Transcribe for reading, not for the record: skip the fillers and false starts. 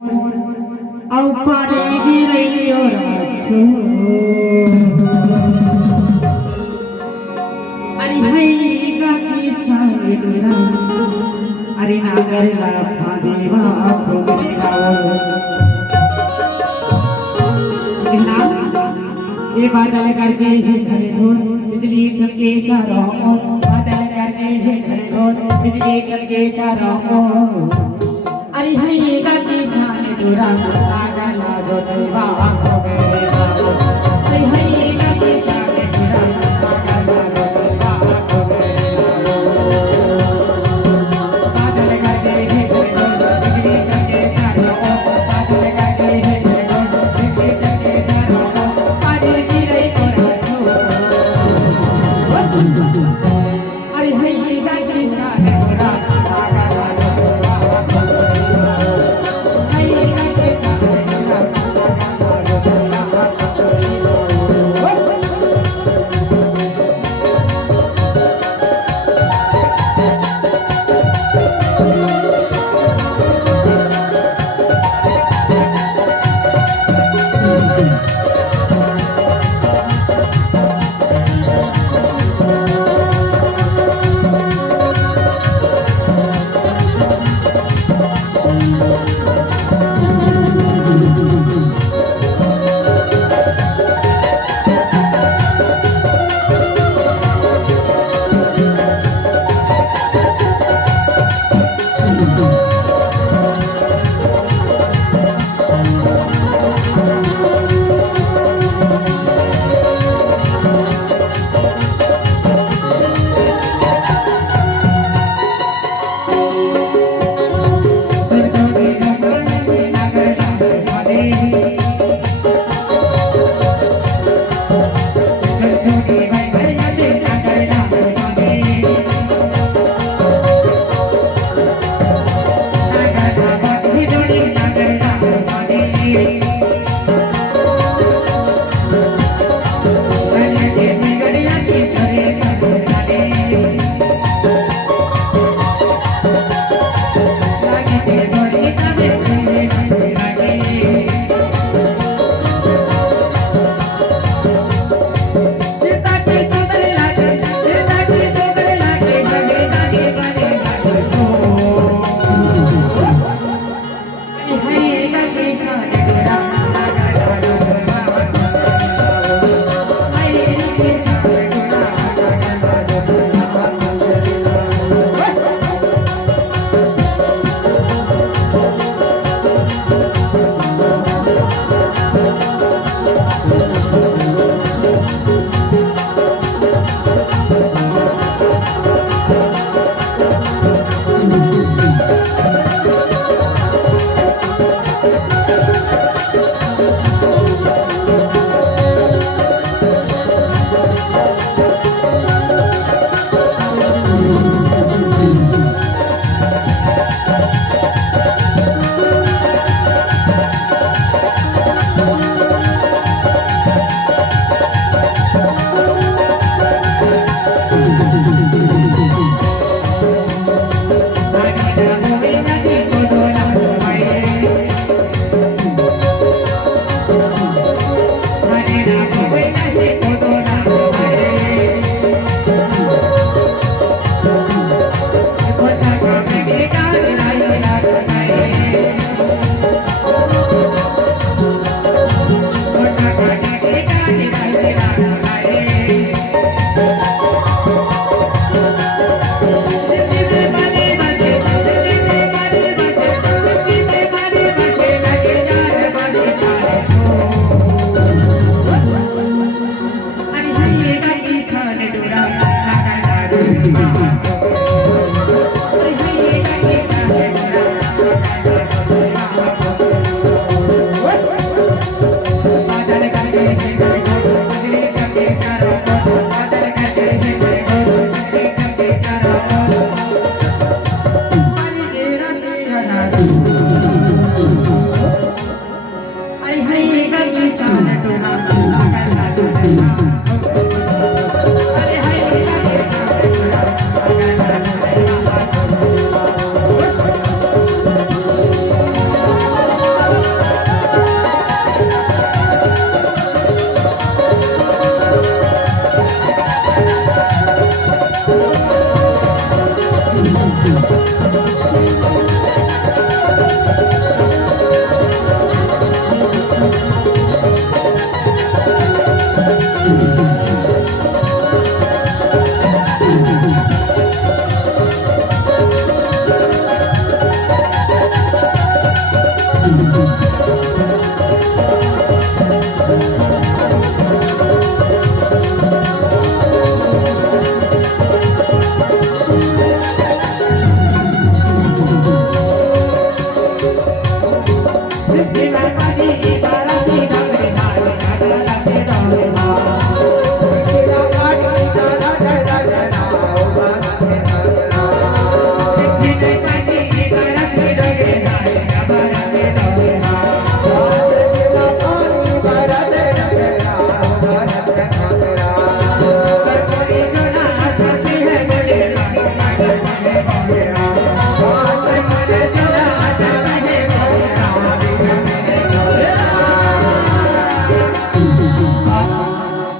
เอาपानी गिरैयो राख्छु अरे है गाकी साले डोरा अरे नागरला फादेवा खोगरेला ये बादल गरजे है घरे धोर बिजली चमके चारों ओर बादल गरजे है घरे धोर बिजली चमके चारों ओर अरे है गाकी साले डोरा नागरला जोतवा खोगरेला अरे है गाकी साले डोरा नागरला जोतवा खोगरेला बादल गरजे है घरे धोर बिजली चमके चारों ओर बादल गरजे है घरे धोर बिजली चमके चारों ओर पानी गिरै राख्छु अरे है गाकी साले डोरा नागरला जोतवा खोगरेला है गाकी साले डोरा नागरला जोतवा खोगरेला Thank you.